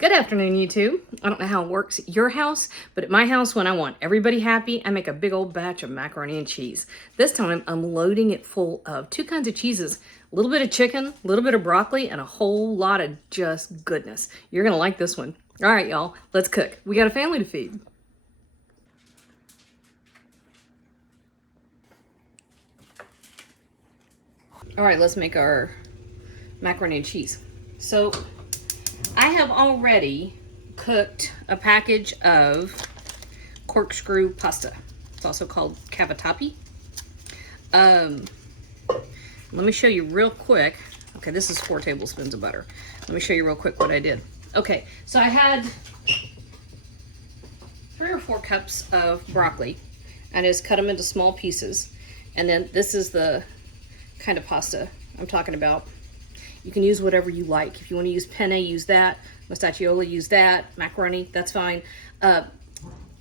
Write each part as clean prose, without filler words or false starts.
Good afternoon, YouTube. I don't know how it works at your house, but at my house, when I want everybody happy, I make a big old batch of macaroni and cheese. This time, I'm loading it full of two kinds of cheeses, a little bit of chicken, a little bit of broccoli, and a whole lot of just goodness. You're gonna like this one. All right, y'all, let's cook. We got a family to feed. All right, let's make our macaroni and cheese. So I have already cooked a package of Corkscrew pasta. It's also called cavatappi. Let me show you real quick. Okay, this is 4 tablespoons of butter. Let me show you real quick what I did. Okay, so I had 3 or 4 cups of broccoli. I just cut them into small pieces. And then this is the kind of pasta I'm talking about. You can use whatever you like. If you want to use penne, use that. Mostaccioli, use that. Macaroni, that's fine. But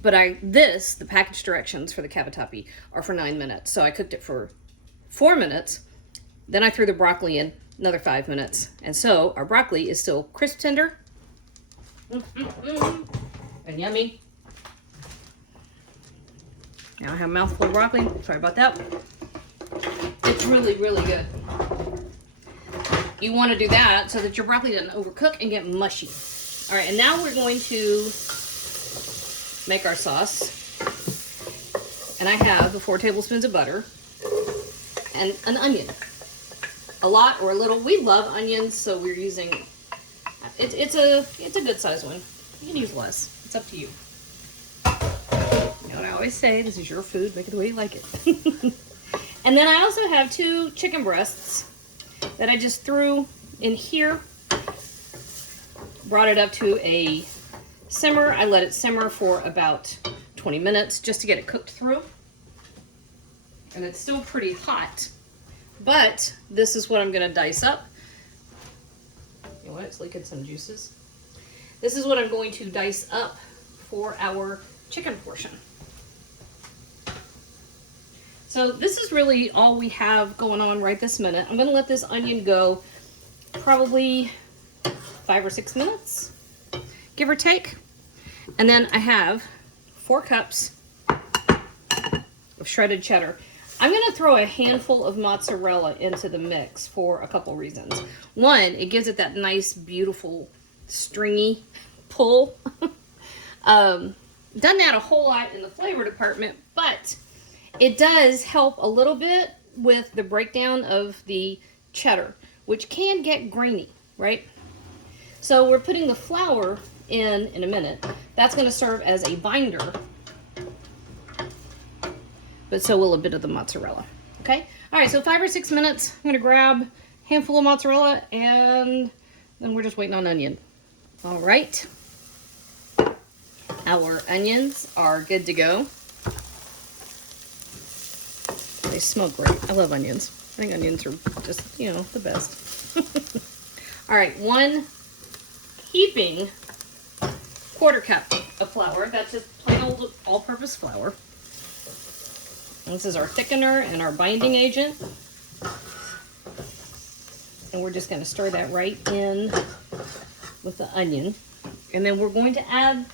the package directions for the cavatappi are for 9 minutes. So I cooked it for 4 minutes. Then I threw the broccoli in, another 5 minutes. And so our broccoli is still crisp tender and yummy. Now I have a mouthful of broccoli. Sorry about that. It's really, really good. You want to do that so that your broccoli doesn't overcook and get mushy. All right, and now we're going to make our sauce. And I have the 4 tablespoons of butter and an onion. A lot or a little. We love onions, so we're using, it's a good size one. You can use less. It's up to you. You know what I always say, this is your food, make it the way you like it. And then I also have 2 chicken breasts that I just threw in here. Brought it up to a simmer. I let it simmer for about 20 minutes just to get it cooked through. And it's still pretty hot. But this is what I'm going to dice up. You know what? It's leaking some juices. This is what I'm going to dice up for our chicken portion. So this is really all we have going on right this minute. I'm going to let this onion go probably 5 or 6 minutes, give or take. And then I have 4 cups of shredded cheddar. I'm going to throw a handful of mozzarella into the mix for a couple reasons. One, it gives it that nice, beautiful, stringy pull. Doesn't add a whole lot in the flavor department, but it does help a little bit with the breakdown of the cheddar, which can get grainy, right? So we're putting the flour in a minute. That's going to serve as a binder, but so will a bit of the mozzarella, okay? All right, so 5 or 6 minutes. I'm going to grab a handful of mozzarella, and then we're just waiting on onion. All right. Our onions are good to go. They smell great. I love onions. I think onions are just, you know, the best. All right, 1 heaping 1/4 cup of flour. That's just plain old all-purpose flour. And this is our thickener and our binding agent. And we're just going to stir that right in with the onion. And then we're going to add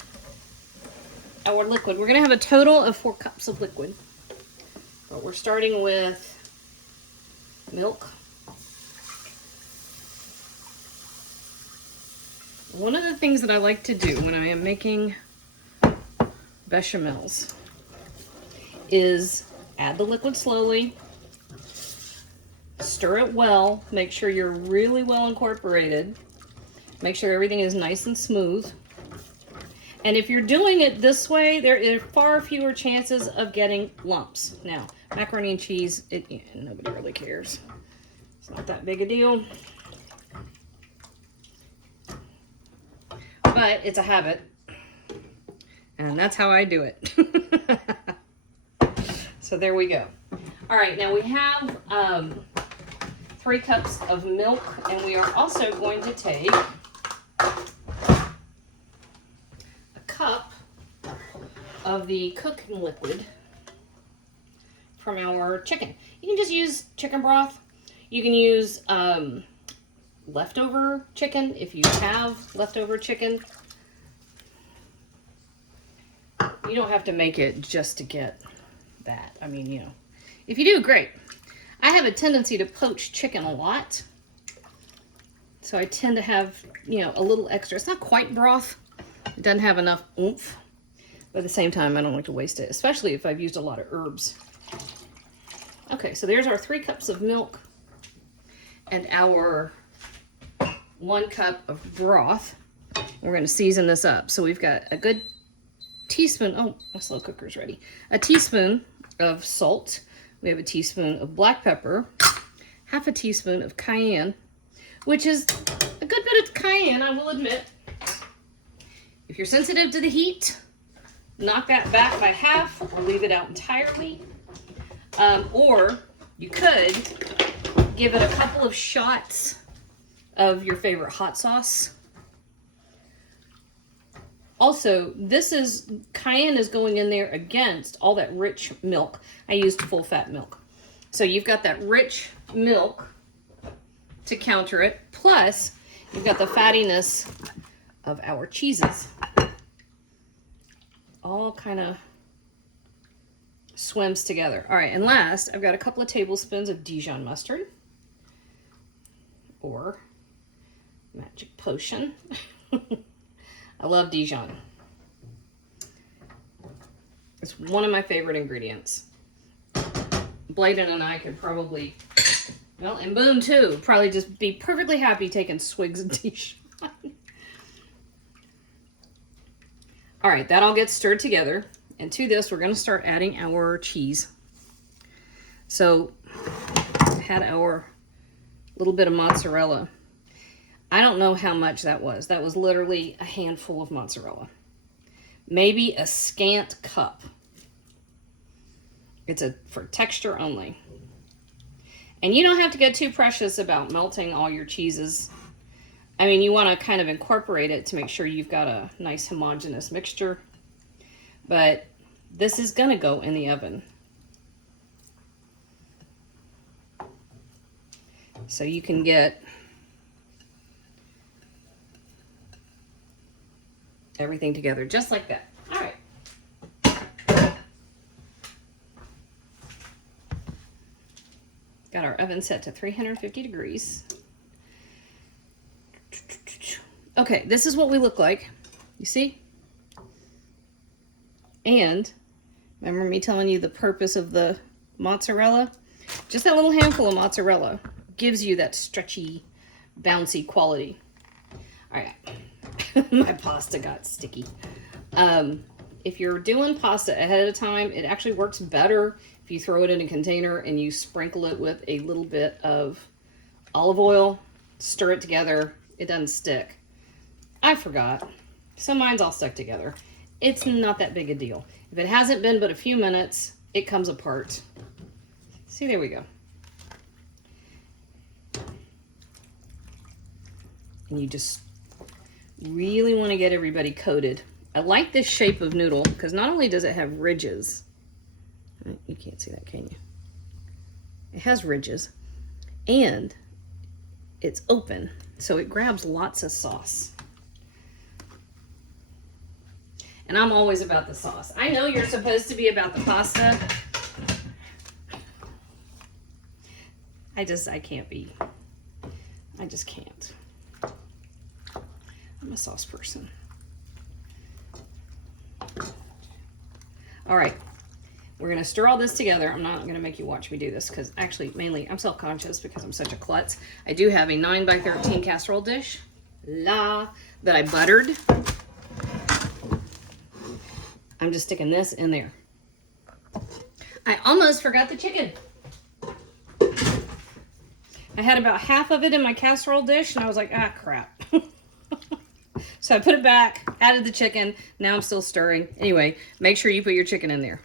our liquid. We're going to have a total of 4 cups of liquid. But we're starting with milk. One of the things that I like to do when I am making bechamels is add the liquid slowly, stir it well, make sure you're really well incorporated, make sure everything is nice and smooth. And if you're doing it this way, there are far fewer chances of getting lumps. Now, macaroni and cheese, nobody really cares. It's not that big a deal. But it's a habit. And that's how I do it. So there we go. All right, now we have 3 cups of milk, and we are also going to take cup of the cooking liquid from our chicken. You can just use chicken broth. You can use leftover chicken, if you have leftover chicken, you don't have to make it just to get that. I mean, you know, if you do, great. I have a tendency to poach chicken a lot. So I tend to have, you know, a little extra. It's not quite broth. It doesn't have enough oomph. But at the same time, I don't like to waste it, especially if I've used a lot of herbs. Okay, so there's our 3 cups of milk and our 1 cup of broth. We're going to season this up. So we've got a good teaspoon. Oh, my slow cooker's ready. A teaspoon of salt. We have a teaspoon of black pepper. Half a teaspoon of cayenne, which is a good bit of cayenne, I will admit. If you're sensitive to the heat, knock that back by half or leave it out entirely. Or you could give it a couple of shots of your favorite hot sauce. Also, cayenne is going in there against all that rich milk. I used full fat milk. So you've got that rich milk to counter it. Plus, you've got the fattiness of our cheeses. All kind of swims together. All right, and last, I've got a couple of tablespoons of Dijon mustard. Or magic potion. I love Dijon. It's one of my favorite ingredients. Bladen and I could probably, well, and Boone too, probably just be perfectly happy taking swigs of Dijon. All right, that all gets stirred together. And to this, we're going to start adding our cheese. So, I had our little bit of mozzarella. I don't know how much that was. That was literally a handful of mozzarella. Maybe a scant cup. It's for texture only. And you don't have to get too precious about melting all your cheeses. I mean, you want to kind of incorporate it to make sure you've got a nice homogeneous mixture. But this is going to go in the oven. So you can get everything together just like that. All right. Got our oven set to 350 degrees. Okay, this is what we look like. You see? And remember me telling you the purpose of the mozzarella? Just that little handful of mozzarella gives you that stretchy, bouncy quality. All right. My pasta got sticky. If you're doing pasta ahead of time, it actually works better if you throw it in a container and you sprinkle it with a little bit of olive oil, stir it together. It doesn't stick. I forgot. So mine's all stuck together. It's not that big a deal. If it hasn't been but a few minutes, it comes apart. See, there we go. And you just really want to get everybody coated. I like this shape of noodle because not only does it have ridges, you can't see that, can you? It has ridges and it's open, so it grabs lots of sauce. And I'm always about the sauce. I know you're supposed to be about the pasta. I can't be. I just can't. I'm a sauce person. All right, we're gonna stir all this together. I'm not gonna make you watch me do this because actually, mainly, I'm self-conscious because I'm such a klutz. I do have a 9x13 casserole dish, that I buttered. I'm just sticking this in there. I almost forgot the chicken. I had about half of it in my casserole dish and I was like, ah, crap. So I put it back, added the chicken. Now I'm still stirring. Anyway, make sure you put your chicken in there.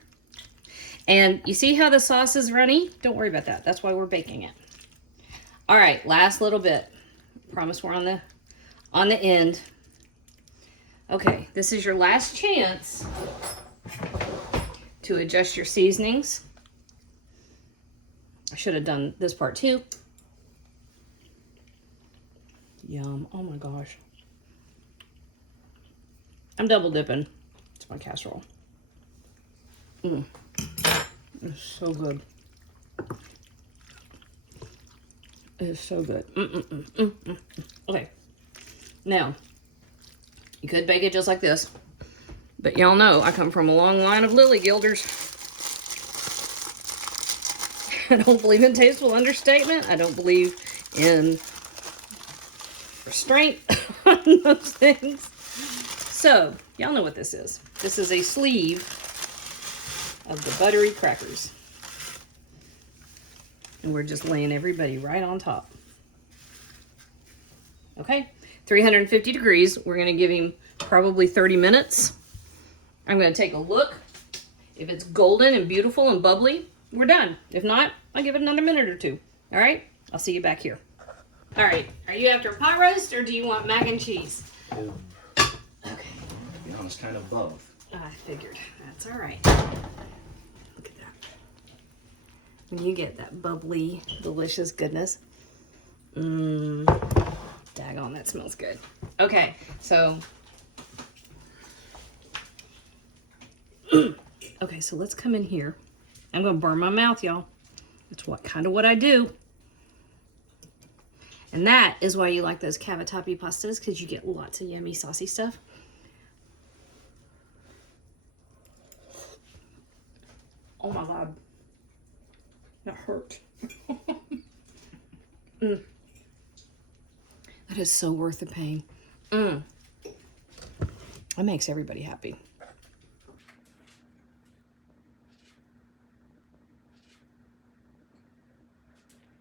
And you see how the sauce is runny? Don't worry about that. That's why we're baking it. All right, last little bit. Promise we're on the end. Okay, this is your last chance to adjust your seasonings. I should have done this part too. Yum. Oh my gosh. I'm double dipping. It's my casserole. It's so good. It is so good. Okay. Now, you could bake it just like this. But y'all know I come from a long line of lily gilders. I don't believe in tasteful understatement. I don't believe in restraint on those things. So, y'all know what this is. This is a sleeve of the buttery crackers. And we're just laying everybody right on top. Okay, 350 degrees. We're gonna give him probably 30 minutes. I'm gonna take a look. If it's golden and beautiful and bubbly, we're done. If not, I'll give it another minute or two. All right, I'll see you back here. All right, are you after pot roast or do you want mac and cheese? Okay. Okay. To be honest, kind of both. I figured. That's all right. Look at that. When you get that bubbly, delicious goodness. Daggone, that smells good. Okay, so. Okay, so let's come in here. I'm gonna burn my mouth, y'all. That's kind of what I do. And that is why you like those cavatappi pastas, because you get lots of yummy saucy stuff. Oh my God. That hurt. That is so worth the pain. That makes everybody happy.